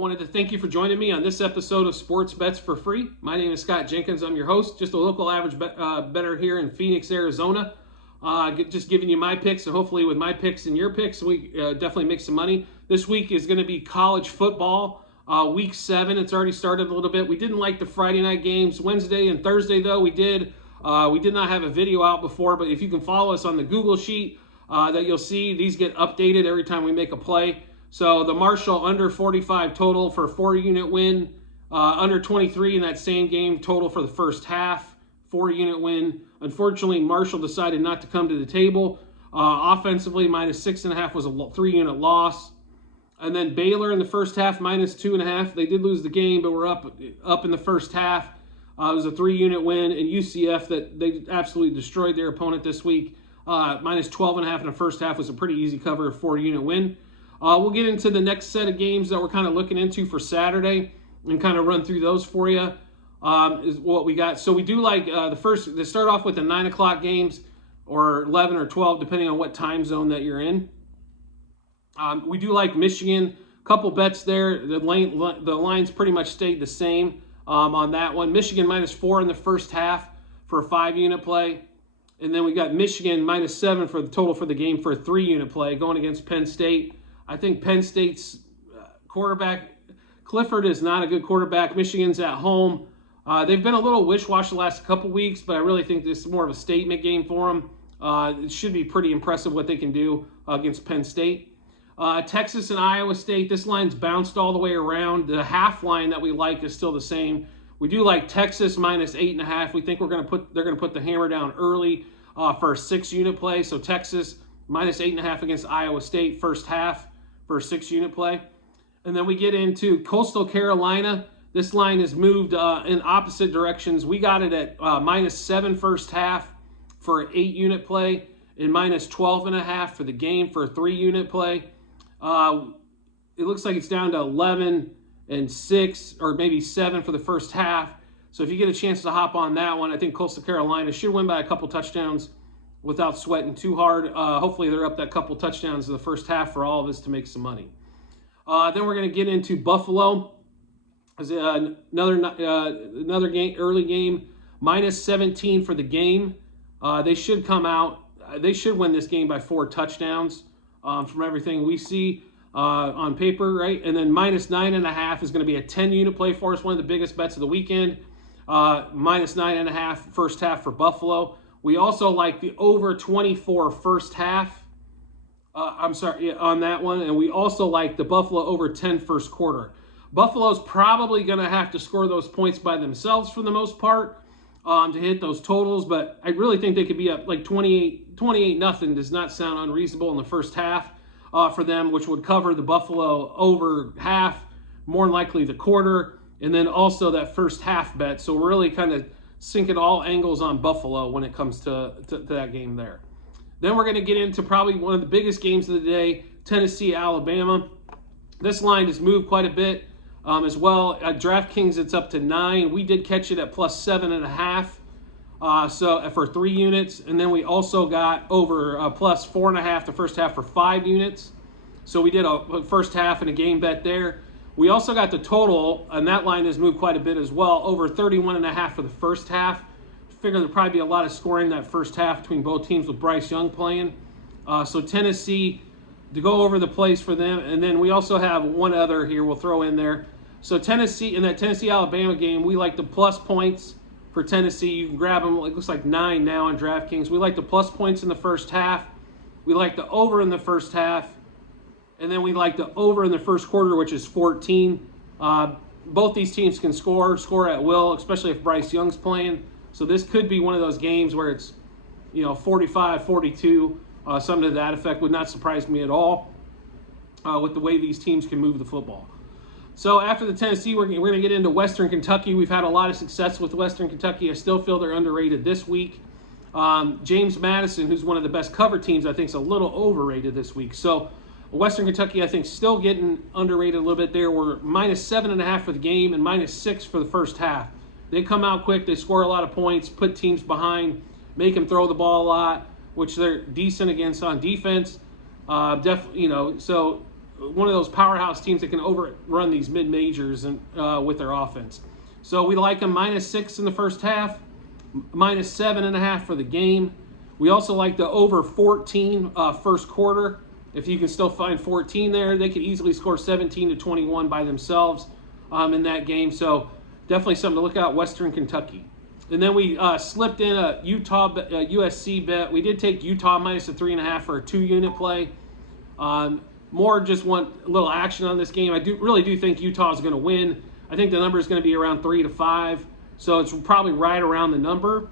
wanted to thank you for joining me on this episode of Sports Bets for Free. My name is Scott Jenkins. I'm your host, just a local average bettor here in Phoenix, Arizona. Just giving you my picks, and hopefully with my picks and your picks, we definitely make some money. This week is going to be college football, week 7. It's already started a little bit. We didn't like the Friday night games. Wednesday and Thursday, though, we did. We did not have a video out before, but if you can follow us on the Google Sheet, that you'll see these get updated every time we make a play. So the Marshall under 45 total for a 4-unit win, under 23 in that same game total for the first half, 4-unit win. Unfortunately, Marshall decided not to come to the table. Offensively, minus 6.5 was a 3-unit loss. And then Baylor in the first half, minus 2.5. They did lose the game, but we're up in the first half. It was a 3-unit win. And UCF, that they absolutely destroyed their opponent this week. Minus 12.5 in the first half was a pretty easy cover, a 4-unit win. We'll get into the next set of games that we're kind of looking into for Saturday and kind of run through those for you, is what we got. So we do like they start off with the 9 o'clock games, or 11 or 12, depending on what time zone that you're in. We do like Michigan. Couple bets there. The lines pretty much stayed the same on that one. Michigan minus 4 in the first half for a 5-unit play. And then we got Michigan minus 7 for the total for the game for a 3-unit play going against Penn State. I think Penn State's quarterback, Clifford, is not a good quarterback. Michigan's at home. They've been a little wish-wash the last couple weeks, but I really think this is more of a statement game for them. It should be pretty impressive what they can do against Penn State. Texas and Iowa State, this line's bounced all the way around. The half line that we like is still the same. We do like Texas minus 8.5. We think they're going to put the hammer down early for a 6-unit play. So Texas minus 8.5 against Iowa State first half for a 6-unit play. And then we get into Coastal Carolina. This line has moved in opposite directions. We got it at minus 7 first half for an 8-unit play and minus 12.5 for the game for a 3-unit play. It looks like it's down to 11 and 6 or maybe 7 for the first half. So if you get a chance to hop on that one, I think Coastal Carolina should win by a couple touchdowns without sweating too hard. Hopefully they're up that couple touchdowns in the first half for all of us to make some money. Then we're going to get into Buffalo. Another game, early game, minus 17 for the game. They should come out. They should win this game by 4 touchdowns from everything we see on paper, right? And then minus 9.5 is going to be a 10-unit play for us, one of the biggest bets of the weekend. Minus 9.5 first half for Buffalo. We also like the over 24 first half. On that one. And we also like the Buffalo over 10 first quarter. Buffalo's probably going to have to score those points by themselves for the most part to hit those totals. But I really think they could be up like 28-0 does not sound unreasonable in the first half for them, which would cover the Buffalo over half, more than likely the quarter, and then also that first half bet. So we're really kind of sinking all angles on Buffalo when it comes to that game there. Then we're going to get into probably one of the biggest games of the day, Tennessee, Alabama. This line has moved quite a bit as well. At DraftKings, it's up to 9. We did catch it at plus 7.5 so for 3 units. And then we also got over plus 4.5 the first half for 5 units. So we did a first half and a game bet there. We also got the total, and that line has moved quite a bit as well, over 31.5 for the first half. Figure there'll probably be a lot of scoring that first half between both teams with Bryce Young playing. So Tennessee, to go over the plays for them. And then we also have one other here we'll throw in there. So Tennessee, in that Tennessee-Alabama game, we like the plus points for Tennessee. You can grab them, it looks like 9 now on DraftKings. We like the plus points in the first half. We like the over in the first half. And then we like the over in the first quarter, which is 14. Both these teams can score at will, especially if Bryce Young's playing. So this could be one of those games where it's, 45, 42, something to that effect. Would not surprise me at all with the way these teams can move the football. So after the Tennessee, we're going to get into Western Kentucky. We've had a lot of success with Western Kentucky. I still feel they're underrated this week. James Madison, who's one of the best cover teams, I think is a little overrated this week. So Western Kentucky, I think, still getting underrated a little bit there. We're minus 7.5 for the game and minus 6 for the first half. They come out quick, they score a lot of points, put teams behind, make them throw the ball a lot, which they're decent against on defense. So one of those powerhouse teams that can overrun these mid-majors and with their offense. So we like them -6 in the first half, -7.5 for the game. We also like the over 14 first quarter. If you can still find 14 there, they could easily score 17 to 21 by themselves in that game. So definitely something to look at, Western Kentucky. And then we slipped in a Utah USC bet. We did take Utah -3.5 for a 2-unit play. More just want a little action on this game. I really do think Utah is going to win. I think the number is going to be around 3 to 5. So it's probably right around the number.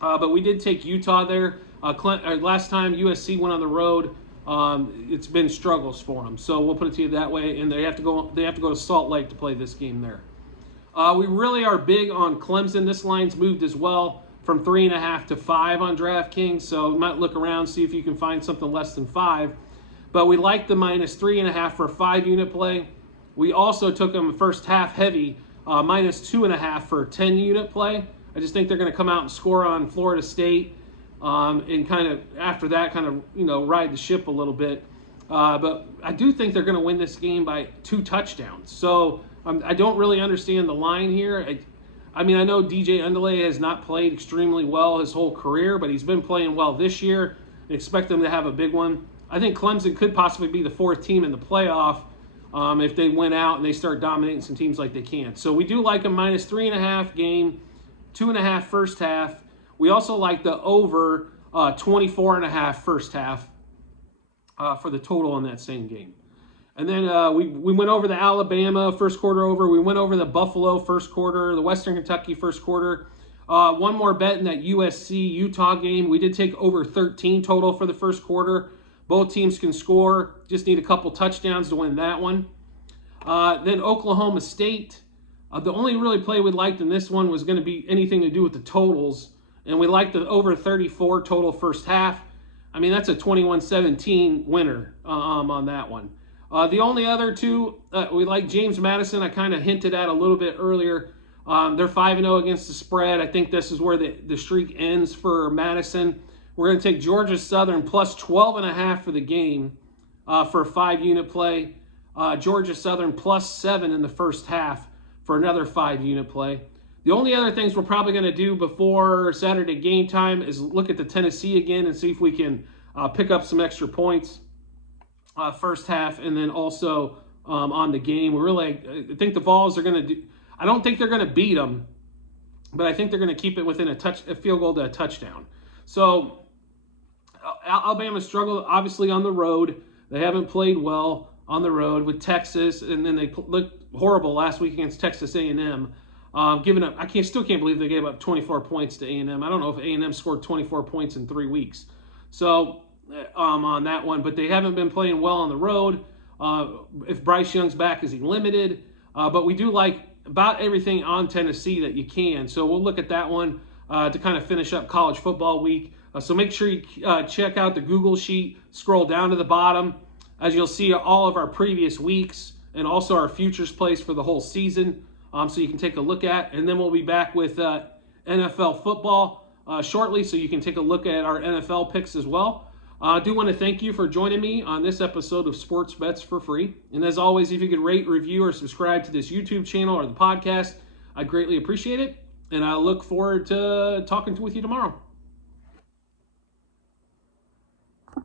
But we did take Utah there. Last time USC went on the road, it's been struggles for them. So we'll put it to you that way. And they have to go to Salt Lake to play this game there. We really are big on Clemson. This line's moved as well from 3.5 to 5 on DraftKings. So you might look around, see if you can find something less than 5. But we like the -3.5 for a 5-unit play. We also took them first half heavy, -2.5 for a 10-unit play. I just think they're going to come out and score on Florida State, and kind of after that, ride the ship a little bit. But I do think they're going to win this game by 2 touchdowns. So I don't really understand the line here. I mean, I know DJ Undley has not played extremely well his whole career, but he's been playing well this year. I expect them to have a big one. I think Clemson could possibly be the 4th team in the playoff if they win out and they start dominating some teams like they can. So we do like a -3.5 game, 2.5 first half. We also like the over 24.5 first half for the total in that same game. And then we went over the Alabama first quarter over. We went over the Buffalo first quarter, the Western Kentucky first quarter. One more bet in that USC-Utah game. We did take over 13 total for the first quarter. Both teams can score. Just need a couple touchdowns to win that one. Then Oklahoma State. The only really play we liked in this one was going to be anything to do with the totals. And we liked the over 34 total first half. I mean, that's a 21-17 winner on that one. The only other two, we like James Madison. I kind of hinted at a little bit earlier. They're 5-0 against the spread. I think this is where the streak ends for Madison. We're going to take Georgia Southern plus 12.5 for the game for a 5-unit play. Georgia Southern plus 7 in the first half for another 5-unit play. The only other things we're probably going to do before Saturday game time is look at the Tennessee again and see if we can pick up some extra points first half, and then also on the game. I think the Vols are going to do. I don't think they're going to beat them, but I think they're going to keep it within a field goal to a touchdown. So Alabama struggled obviously on the road. They haven't played well on the road with Texas, and then they looked horrible last week against Texas A&M. Giving up, still can't believe they gave up 24 points to A&M. I don't know if A&M scored 24 points in 3 weeks. So on that one, but they haven't been playing well on the road. If Bryce Young's back, is he limited? But we do like about everything on Tennessee that you can. So we'll look at that one to kind of finish up college football week. So make sure you check out the Google Sheet. Scroll down to the bottom, as you'll see all of our previous weeks and also our futures plays for the whole season. So you can take a look at. And then we'll be back with NFL football shortly, so you can take a look at our NFL picks as well. I do want to thank you for joining me on this episode of Sports Bets for Free. And as always, if you could rate, review, or subscribe to this YouTube channel or the podcast, I'd greatly appreciate it. And I look forward to talking with you tomorrow.